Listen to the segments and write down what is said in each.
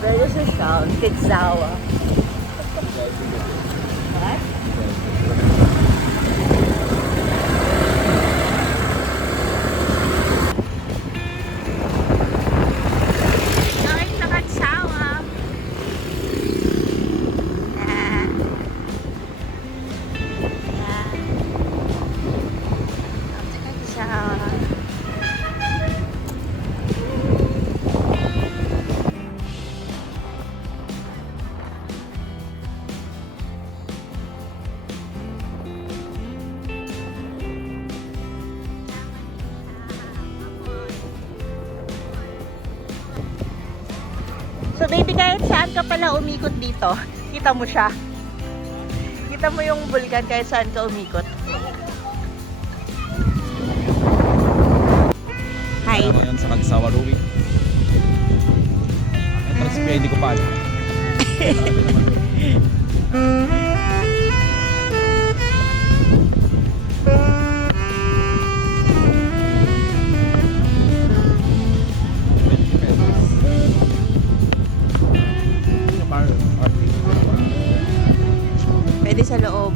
Where is the sound? Kidzawa. What? Sakit sa Kidzawa. Yeah. Yeah. Sa Kidzawa. So baby, kahit saan ka pala umikot dito, kita mo siya. Kita mo yung bulkan kahit saan ka umikot. Hi. Ano yan sa Kagsawa Ruin? Entrance fee, hindi ko pa alam. Pwede sa loob.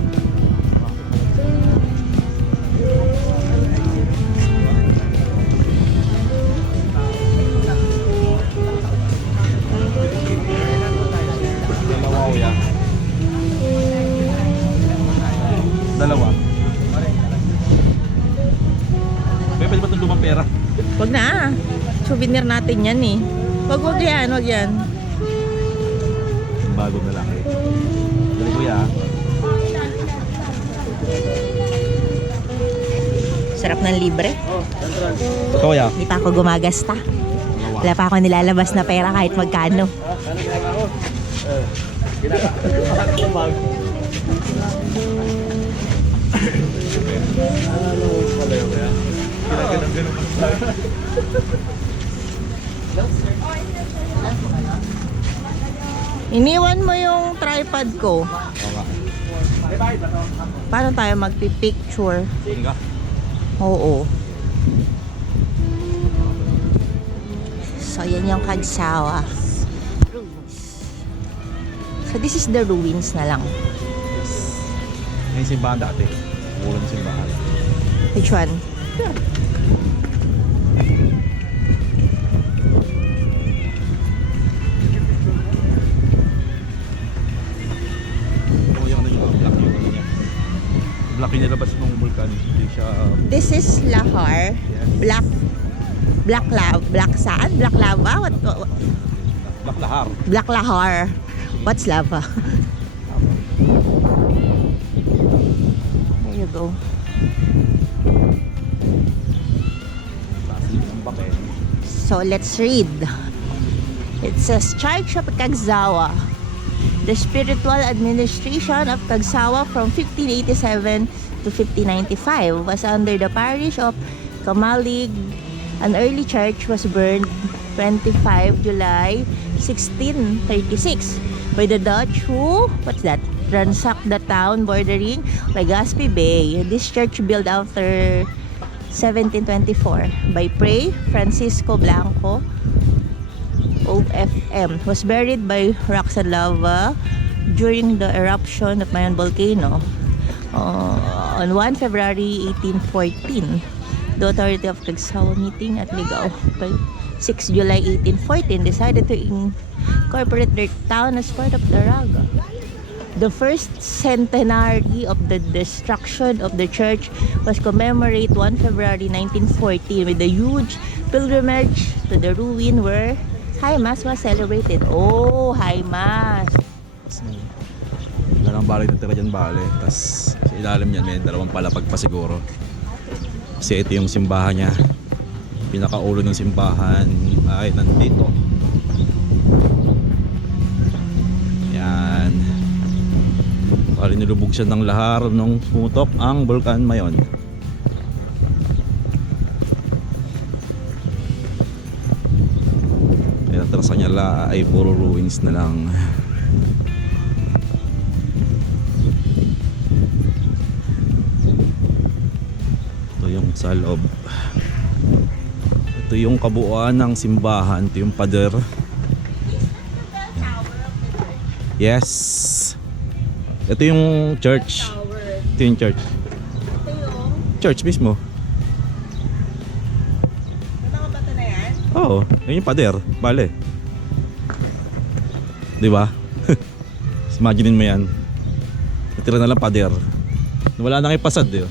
Dalawa o yan. Dalawa. Pwede ba itong lumang pera? Wag na. Souvenir natin yan eh. Wag yan, wag yan. Bago na lang eh. Dali kuya. Sarap ng libre. Ikaw ya. Hindi pa ako gumagasta. Wala pa ako nilalabas na pera kahit magkano. Iniwan mo yung tripod ko. Paano tayo magpipicture? Enggak. Oo. So, yan yung Kagsawa ruins. So, this is the ruins na lang. Yung simbahan dati. Ulang simbahan. Which one? Oo, yung ano yung black yung ano niya. Black yung nilabas ng vulkan. Hindi siya... This is Lahar. Yes. Black lava. Black saan? Black lava? Black lahar. Black Lahar. What's lava? There you go. Tasin ng bakit. So let's read. It says, Church of Kagsawa. The spiritual administration of Kagsawa from 1587 to 1595 was under the parish of Kamalig. An early church was burned 25 July 1636 by the Dutch who, what's that, ransacked the town bordering Legazpi Bay. This church built after 1724 by Fray Francisco Blanco OFM was buried by rocks and lava during the eruption of Mayon volcano on 1 February 1814. The authority of Kagsawa meeting at Ligao by 6 July 1814 decided to incorporate their town as part of Daraga. The first centenary of the destruction of the church was commemorated 1 February 1914 with a huge pilgrimage to the ruin where High Mass was celebrated. Oh, High Mass! Dalang balay na tira dyan bale. Tapos sa ilalim niyan may dalawang palapag pa siguro. Kasi ito yung simbahan niya. Pinakaulo ng simbahan ay nandito. Yan. Pari nilubog siya ng lahar nung pumutok ang Bulkan Mayon. Kaya atrasan niya ay puro ruins na lang. Yung sa loob, ito yung kabuuan ng simbahan, ito yung pader, Yes. Ito yung church. Ito yung church. Ito yung... Church mismo. May mga bato na yan? Oo, yun yung pader. Bale. Di ba? Imaginein mo yan. Natira na lang pader. Wala na kayo pasad eh.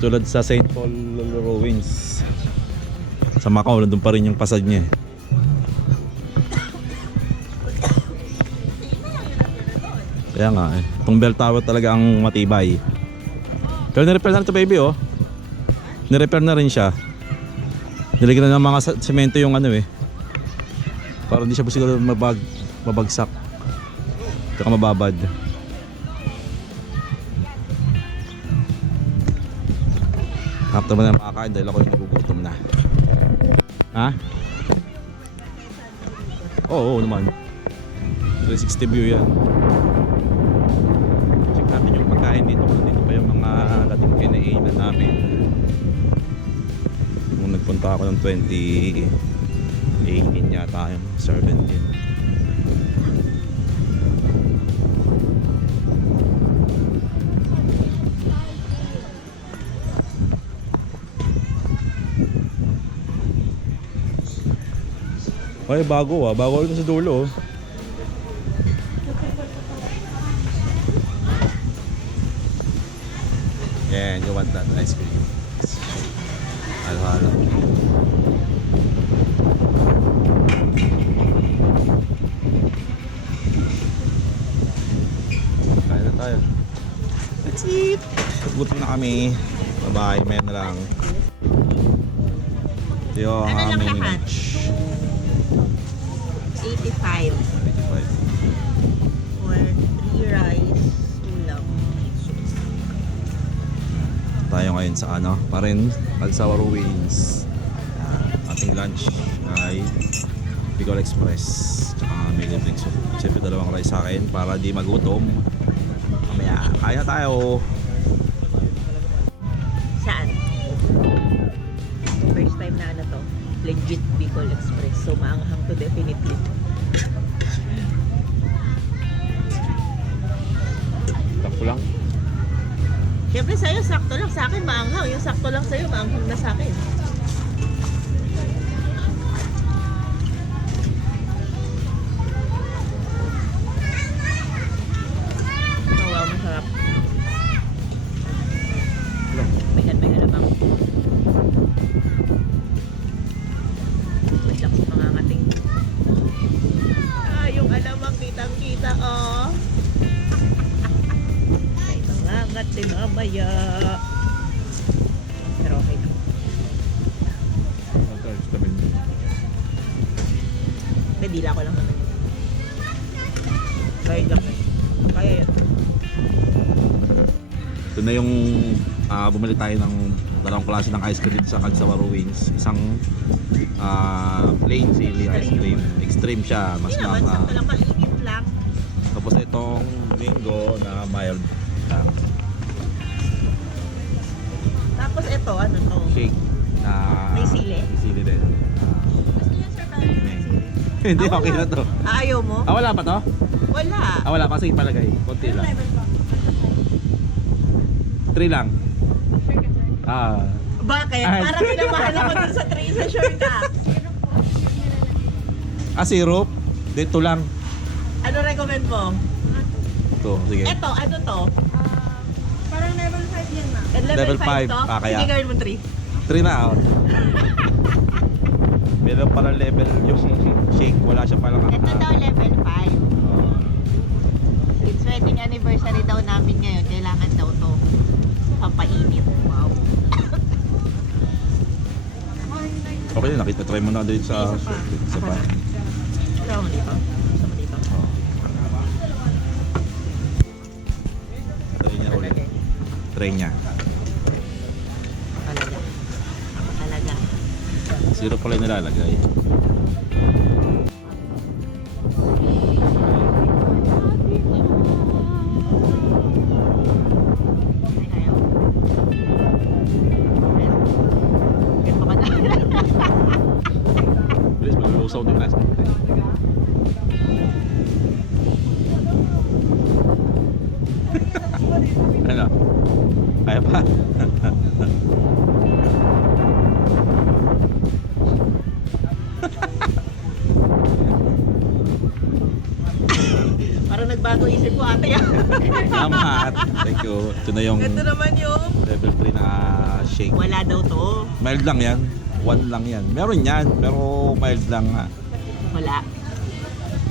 Tulad sa St. Paul Ruins. Sa Macau, nandun pa rin yung pasad niya eh. Kaya nga eh. Itong bell tower talaga ang matibay. Pero nirepair na rin ito baby oh. Nirepair na rin siya. Nilagyan na ng mga semento yung ano eh. Para hindi siya siguro mabagsak. Tsaka mababad. After mo na makakain dahil ako yung nagugutom na. Ha? Oo naman. 360 view yan. Check natin yung pagkain dito. Dito pa yung mga dating kinainan namin. Nung nagpunta ako ng 2018 yata yung 17. Ay, bago ah. Bago ulit sa dulo oh. Yan, you want that ice cream. Halo-halo. Kain na tayo. That's it. Gutom na kami. Bye-bye. Maya na lang. Ito yung Ano lang aming lahat? lunch. 85 for 3 rice, ulam. Tayo ngayon sa ano, pa rin Alsawa Ruins. Ating lunch ay Bicol Express. Tsaka may libreng soup. Siyempre dalawang rice sa akin para di magutom. Mamaya, kaya tayo. Saan? First time na ano to. Legit Bicol Express. So maanghang to definitely. Takpo lang. Siyempre sa'yo, sakto lang. Sa akin, maanghang. Yung sakto lang sa'yo, maanghang na sa akin. Oh, wow, masarap. May halabang. Wait lang sa mga ngating. Yung alamang kitang-kita, oh. May mga ngati mamaya. Pero okay na. Nadila ko lang naman yun. Kahit lang. Kaya yan. Ito na yung bumili tayo ng dalawang klase ng ice cream sa Alsawa Ruins. Isang plain chili ice cream. Extreme siya. Mas Hindi naman, sakto lang. Maliit lang. Tapos itong mango na mild lang. Tapos ito, ano to? Shake na May sili? May sili din. Hindi, Ah, okay wala. na to. Ayaw mo? Wala pa to? Wala. Wala pa. Sige, palagay. Konti lang. 3 lang. Bakit? Ay. Parang pinamahal ako dun sa 3 sa short ka. Syrup? Dito lang. Ano recommend mo? Ito, sige. Eto, ano to? Parang level 5 yan na. Level Level 5 5. to? Kaya. Sige, gawin mo 3. 3 na out. Meron pala level yung shake. Wala siya palang Ito daw level 5. Oh. It's wedding anniversary daw namin ngayon. Kailangan daw to. Pampainit. Wow. Okay, nakita try mo na din sa Isa pa. isa pa. Ito mo dito. Isa mo dito. Oh. Try niya ulit. Talaga. Try niya. Talaga. Talaga. Syrup pala yung nilalagay. Bilis, malulusaw din last night. Kaya pa. Parang nagbago isip ko ate ah. Salamat. Thank you. Ito na yung Ito naman yung level 3 na shake. wala daw to. Mild lang yan. 1 lang yan. Meron yan, pero mild lang nga. Wala.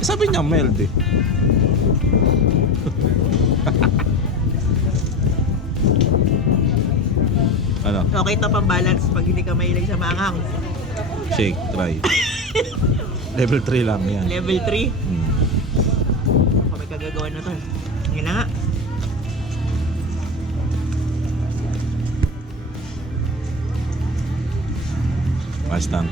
Sabi niya mild eh. Ano? Okay to pang balance pag hindi ka mahilig sa maanghang. Shake, try. Level 3 lang yan. Level 3. Hmm. Ako may kagagawa na to. Yan na nga. Ayos lang.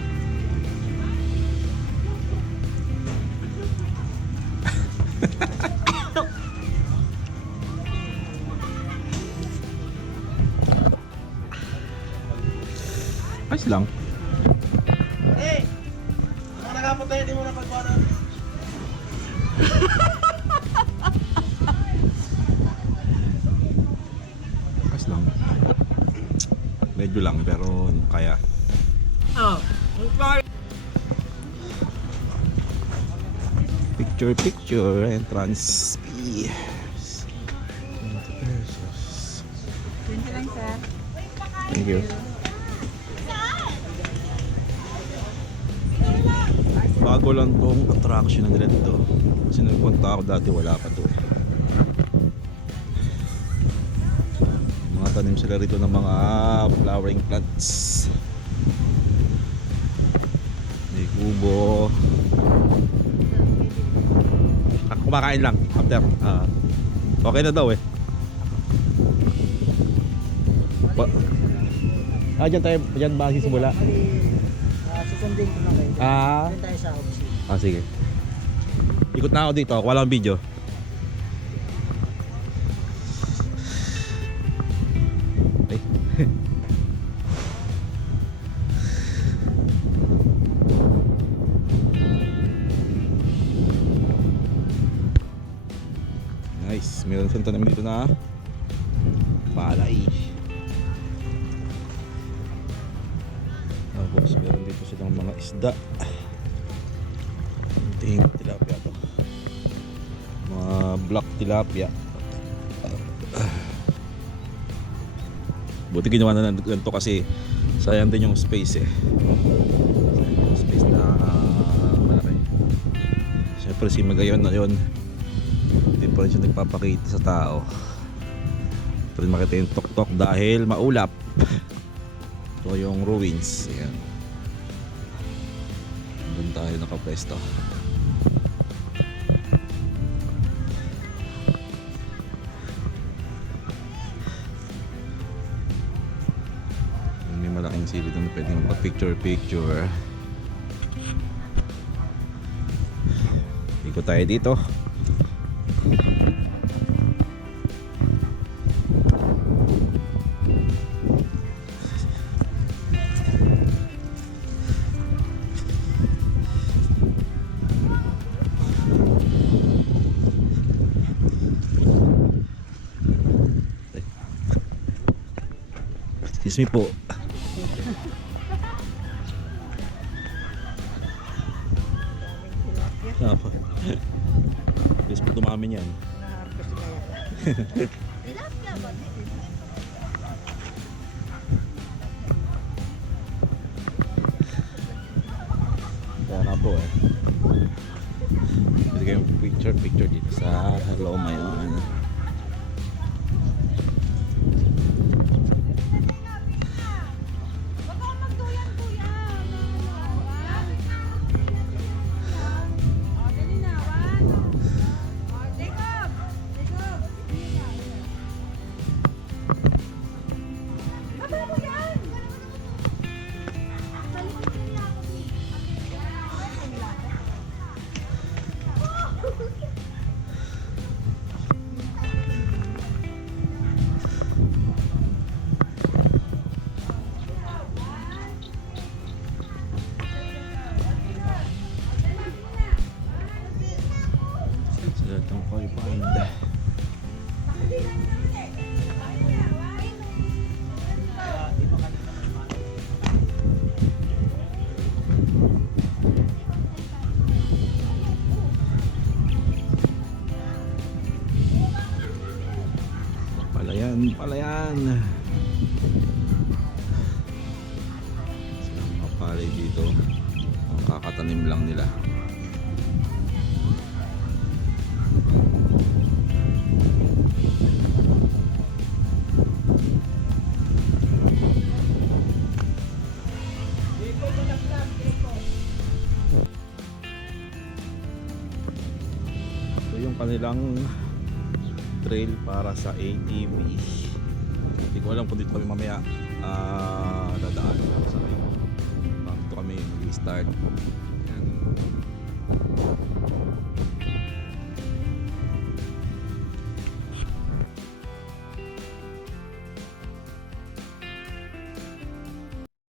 Ayos lang. Ayos lang. Medyo lang pero kaya. Oh. Sorry. Picture entrance fee. 20 pesos. 20 lang, sir. Thank you. Bago lang tong attraction na nila dito. Kasi nagpunta ako dati, wala pa to eh. Mga tanim sila rito ng mga flowering plants. May kubo. Kumakain lang after. Okay na daw eh. Dyan ba sisimula? Susundin ko na kayo. Doon tayo sa office. Sige. Ikot na ako dito, wala akong video. Ay. Nice, meron siyang tanim dito na palay. Tapos meron dito silang mga isda. Ting tilapia to. Mga black tilapia. Buti ginawa na ganito kasi sayang din yung space eh. Sayang yung space na malaki. Siyempre si Magayon na yun. Hindi pa rin siya nagpapakita sa tao. Ito rin makita yung tok-tok dahil maulap. Ito yung ruins. Ayan. Doon tayo nakapwesto. May malaking silid doon na pwedeng magpa-picture. Ikot tayo dito. Excuse me po. Apa? Please po tumamin yan. Kaya na po eh. Pwede kayong picture dito sa Loma yun. Sila itong koi pond. pala yan. Mga palay dito. Kakatanim lang nila. Ito yung kanilang trail para sa ATV. Hindi ko alam kung dito kami mamaya dadaan sa kayo. Dito kami mag-start. Yan.